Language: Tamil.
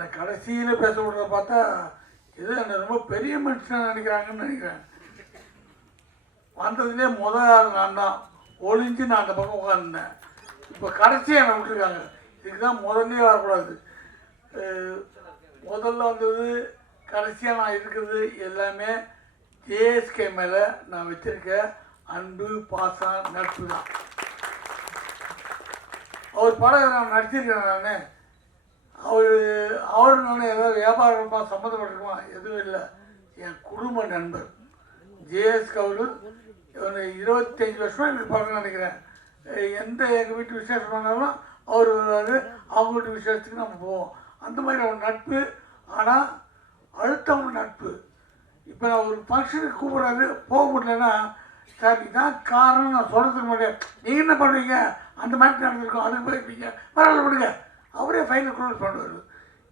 என்னை கடைசியில் பேச விடுறத பார்த்தா ஏதோ என்னை ரொம்ப பெரிய மனுஷன் நினைக்கிறாங்கன்னு நினைக்கிறேன். வந்ததுலேயே முதல் நான் தான் ஒளிஞ்சு நான் அந்த பக்கம் உட்காந்துருந்தேன். இப்போ கடைசியாக என்னை விட்டுருக்காங்க. இதுக்கு தான் முதல்லே வரக்கூடாது. முதல்ல வந்தது கடைசியாக நான் இருக்கிறது எல்லாமே ஜேஎஸ்கே மேலே நான் வச்சுருக்க அன்பு பாசம் நட்பு தான். அவர் படம் நான் நடிச்சிருக்கேன். நான் அவர் நான் ஏதாவது வியாபாரமா சம்மந்தப்பட்டிருக்குமா? எதுவும் இல்லை. என் குடும்ப நண்பர் ஜேஎஸ்கே அவரு 25 வருஷமாக எனக்கு பார்க்க நினைக்கிறேன். எங்கள் வீட்டு விசேஷம் பண்ணாலும் அவர் வருவார். அவங்க வீட்டு விசேஷத்துக்கு நம்ம போவோம். அந்த மாதிரி அவங்க நட்பு. ஆனால் அழுத்தவங்க நட்பு. இப்போ நான் ஒரு ஃபங்க்ஷனுக்கு கூப்பிட்றாரு, போக முடியலன்னா சார் இதான் காரணம் நான் சொல்கிறதுக்கு மாட்டேன். நீங்கள் என்ன பண்ணுவீங்க? அந்த மாதிரி நடந்திருக்கோம், அதுக்கு போயிருப்பீங்க, பரவாயில்ல விடுங்க. அவரே ஃபைனல் க்ளோஸ் பண்ணுவார்.